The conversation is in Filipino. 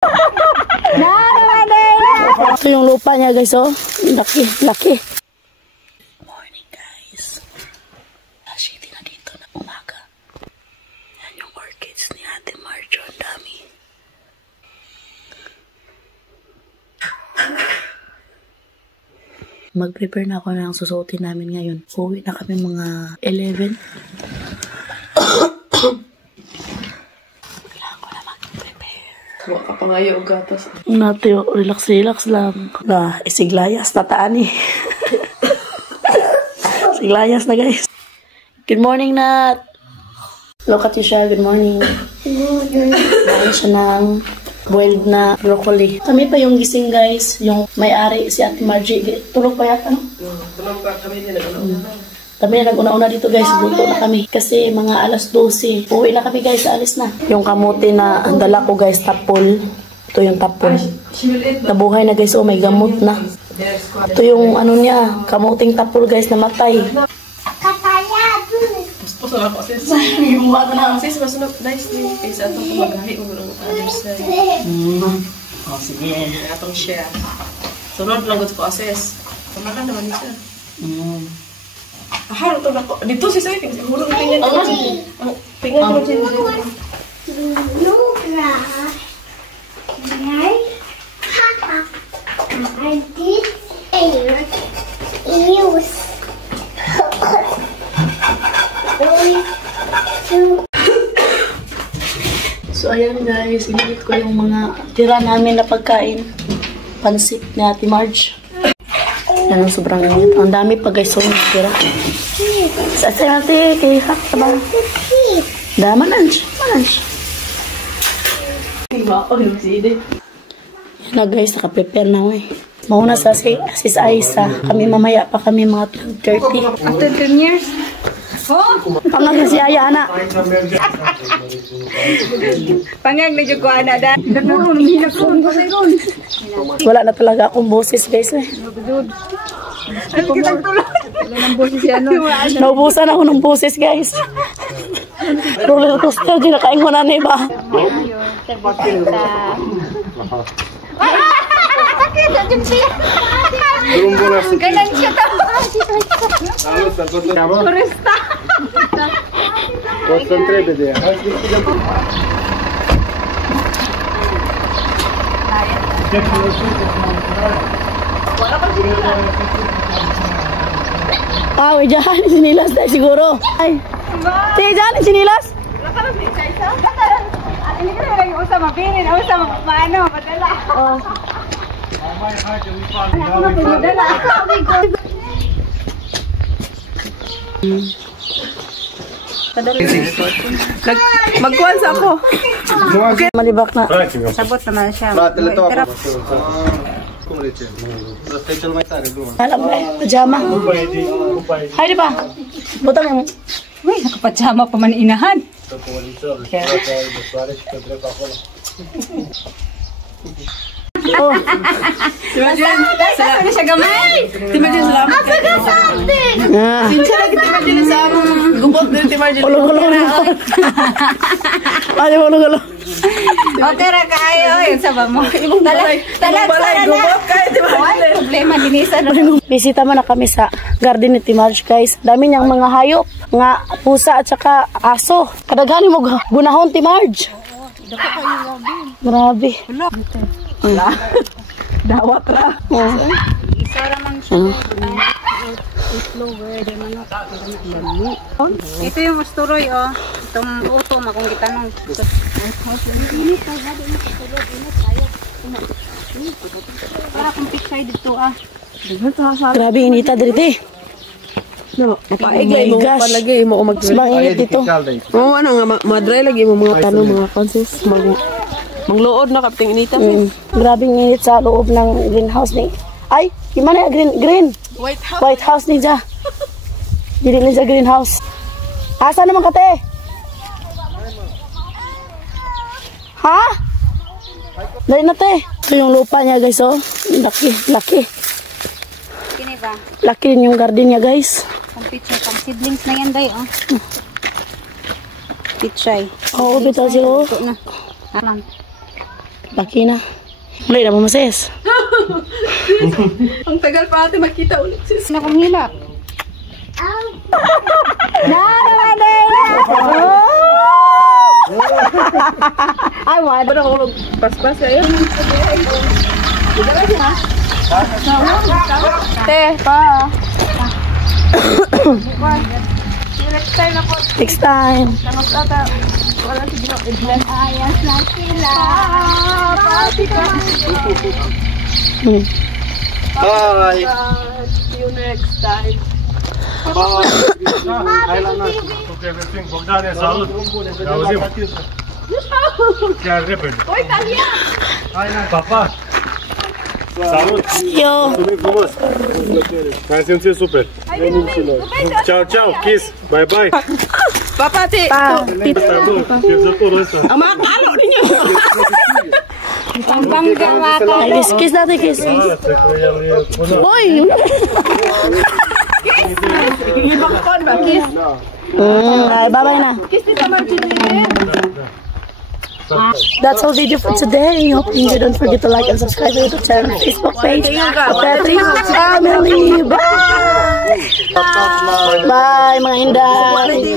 Ito yung lupa niya guys, oh. Laki, laki. Morning guys. Shady na dito na umaga. Yan yung orchids ni Ate Marjo. Ang dami. Mag-prepare na ako ng susuotin namin ngayon. Uwi na kami mga 11. Huwag ka pa nga yung gatas. Nato, relax lang. Isiglayas na taan eh. Siglayas na guys. Good morning, Nat. Look at you siya. Good morning. Mayroon siya ng boiled na broccoli. Kami pa yung gising guys. Yung may-ari si Ate Margie. Tulog pa yata, no? Tulog pa kami din. Kami na nag-una-una dito guys, luto na kami. Kasi mga alas 12. Uwi na kami guys, alis na. Yung kamote na ang dala ko guys, tapol. Ito yung tapol. Nabuhay na guys, oh may gamot na. Ito yung ano niya, kamuting tapol guys, namatay. Gusto na ako sis. Yung bata na sis, masunod nice din. Kaysa atong kumagahi o ng other side. Oh, sige. Atong siya. Sunod lang gusto ko sis. Pamakan naman niya. Haro to na ko. Dito si Sai, siguro ang tingnan ko. Ang tingnan ko siya. Lugra. Right? I did use. So ayan guys, inigit ko yung mga tira namin na pagkain. Pansit ni Ate Marge. Yan ang sobrang init. Ang dami pa guys, so tira. Sa ate, kay hak ba? Mananch. Yan na guys, naka-prepare na ako eh. Mauna sa sis Aisa. Kami mamaya pa kami mga 12:30. After 10 years? Pangag si Aya, anak. Pangag na dyan ko, anak. Wala na talaga akong boses guys eh. Ano kitang tulad? Wala ng boses yan. Naubusan ako ng boses guys. Roller coaster, di nakaingon na ba? Ganyan siya to. Turista. Concentrate. Ay, dyan, sinilas tayo siguro. Ay, sige dyan, sinilas. Wala ka lang sa isa? Hindi ka lang yung usap mapirin. Usap maano, madala. Oo. Ako na pinadala. Magkuhan sa ako. Malibak na. Sabot naman siya. Alam ba, pajama. Ay, di ba? Butang yung... Uy, nakapajama pa man inahan. Oh. Saan na siya gamay? Timagin sa amin. Sinsya lagi timagin sa amin. Gubot din timagin. Ulong-ulong. Ay, ulong-ulong. Okay ra kayo. Yung saba mo. Balay gubot kayo timagin. Problema, dinisan. Bisita mo na kami sa garden ni Timarge guys. Dami niyang mga hayop. Nga pusa at saka aso. Kadagani mo gunahon Timarge. Grabe. Dawat ra. Oh. Isa ra man siya. Ito yung usturoy, oh. Itong utom, akong gitanong. Para kung picture dito, ah. Grabe inita dito. No, Oh mapaiglay my mo gosh. palagi mo mag Mainit dito. Oo, ano nga, madry lagi mo mga tanong, mga consensus, mangluod na kapting inita. Grabing init sa loob ng greenhouse ni. Ay, gimana ya green? White house ni ja. Dili ni sa greenhouse. Asa naman kate? Ha? Dali na te. Ito yung lupa niya guys, oh. Laki. Kini ba? Laki din yung garden niya guys. Pang picture, pang seedlings na yan, day, oh. Pichay. Oo, bitaw siya, oh. Ito na. Alam. Laki na. Muli na mo masis. Ang tagal pa ate makita ulit sis. Nakangilap. Ay, wala. Ano ako paspas kayo? Te, pa. Next time na po. Next time. Tanong tata. Wala si Gino. Ayos na sila. Pati ka. Bye. See you next time. Everything. Bogdan, salut. Ne auzim. Chiar repede. Papa. Salut. Yo. Mulțumim frumos. M-am simțit super. Ciao, ciao. Kiss. Bye, bye. Papa te. Pierzătorul ăsta. Ama kalo ninyo. Ay, kiss natin, kiss. Hoy! Ibakon ba kiss? Ay, bye-bye na. Kiss ni Tamar Jimmy. That's our video for today. Hope you enjoyed. Don't forget to like and subscribe to the channel, Facebook page, Petri Family. Bye! Bye, mga inday!